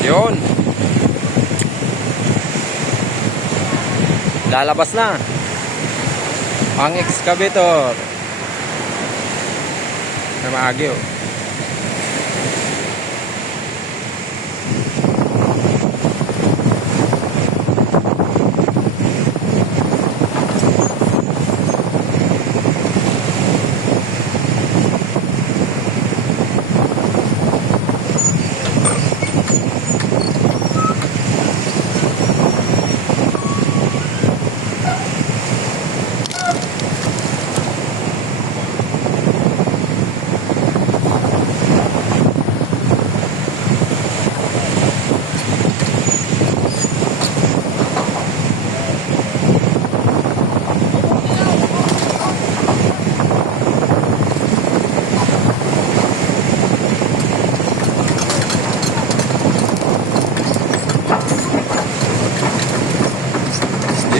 Yun. Lalabas na ang excavator. May maagi oh.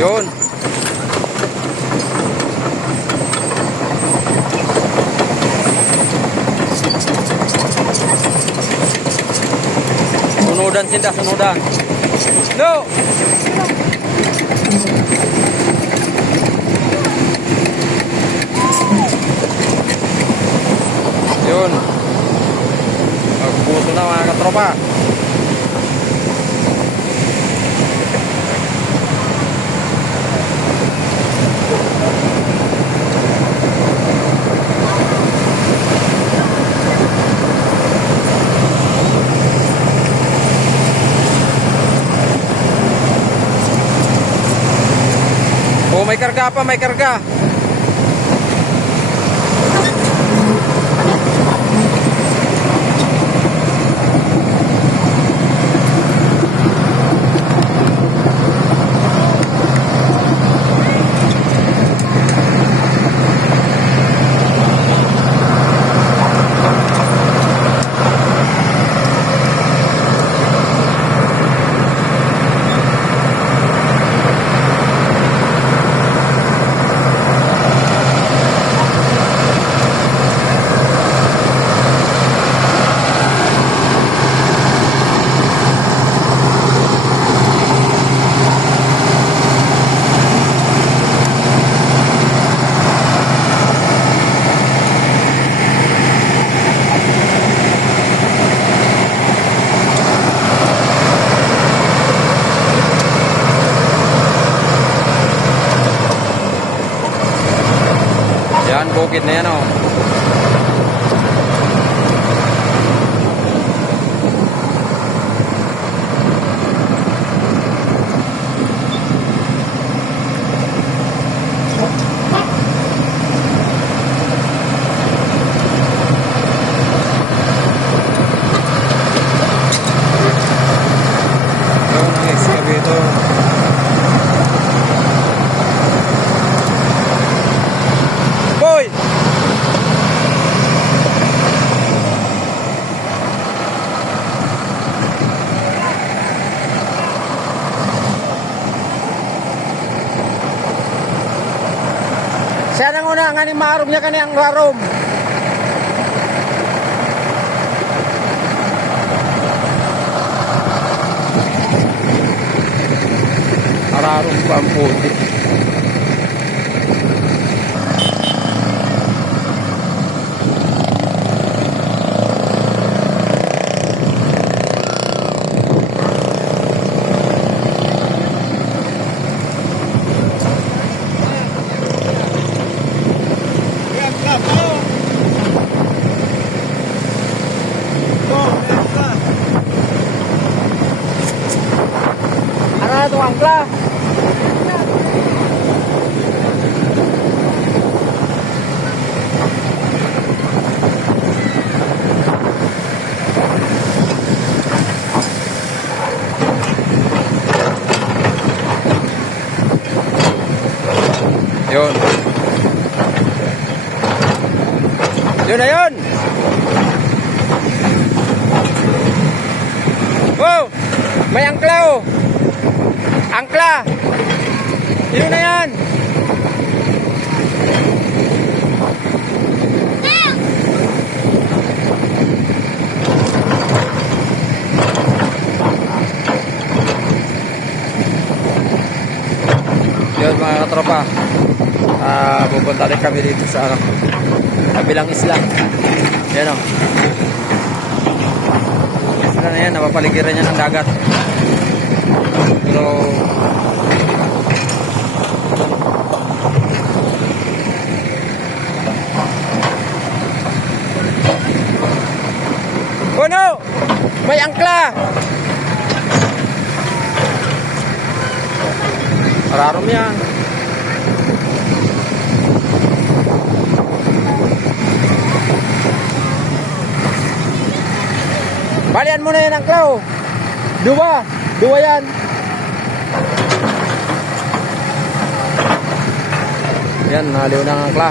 Yun. Sunudan sinda, sunudan. No. Yun. Magpuso na mga katropa. Oh, may karga pa, may karga. Yan, bukid na yan oh. Yun ang excavator. Boy! Siya nang una nga ni marom niya kaniyang rarom. Ararom pa ang puti. Ano na itong angkla? Yun. Yun na yun. Wow! May angkla oh. Angkla. Yun na yan. tropa. Pupunta rin kami dito sa ano, kabilang isla. Yan o. Isla na yan, napapaligiran niya ng dagat. Pero Puno! May angkla! Rarom yan. Balian mo na yan angkla oh. Dua yan. Yan, naliw ng angkla.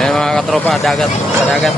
Yan mga katropa, dagat, sa dagat.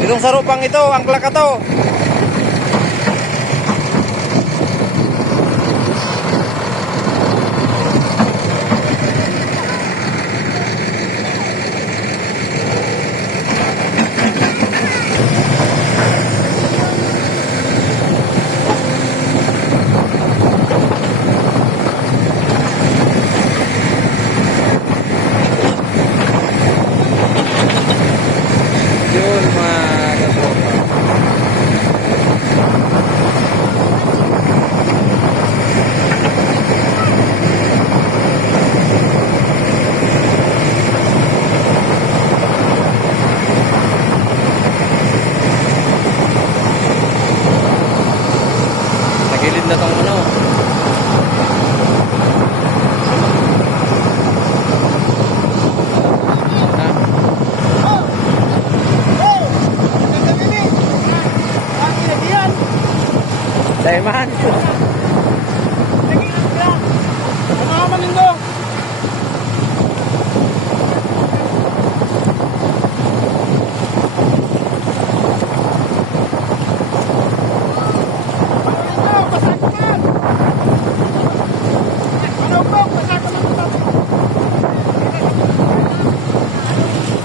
Itong sarupang ito, angkla ka to. Yun mga katropa. Nagilid na tong ano. Daiman.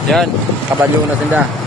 Yan, kabalyo na sila.